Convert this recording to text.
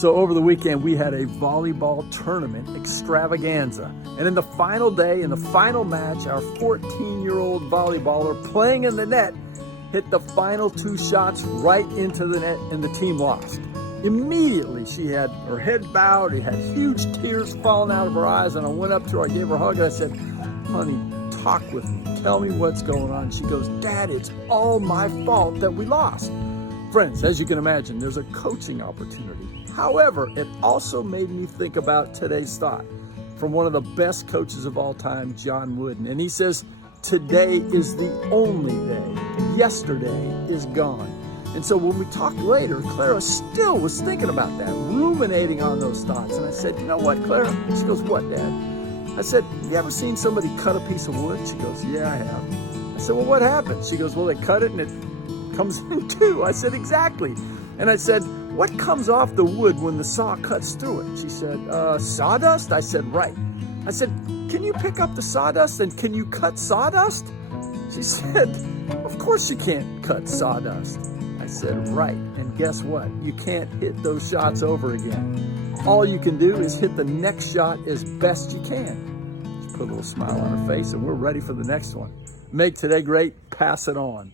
So over the weekend, we had a volleyball tournament extravaganza. And in the final day, in the final match, our 14-year-old volleyballer playing in the net hit the final 2 shots right into the net, and the team lost. Immediately, she had her head bowed, she had huge tears falling out of her eyes, and I went up to her, I gave her a hug, and I said, "Honey, talk with me. Tell me what's going on." She goes, "Dad, it's all my fault that we lost." Friends, as you can imagine, there's a coaching opportunity. However, it also made me think about today's thought from one of the best coaches of all time, John Wooden. And he says, today is the only day. Yesterday is gone. And so when we talked later, Clara still was thinking about that, ruminating on those thoughts. And I said, "You know what, Clara?" She goes, "What, Dad?" I said, "You ever seen somebody cut a piece of wood?" She goes, "Yeah, I have." I said, "Well, what happened?" She goes, "Well, they cut it and it comes in 2. I said, "Exactly." And I said, "What comes off the wood when the saw cuts through it?" She said, "Sawdust?" I said, "Right." I said, "Can you pick up the sawdust and can you cut sawdust?" She said, "Of course you can't cut sawdust." I said, "Right. And guess what? You can't hit those shots over again. All you can do is hit the next shot as best you can." She put a little smile on her face, and we're ready for the next one. Make today great. Pass it on.